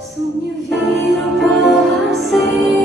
Сумнів віру погасив.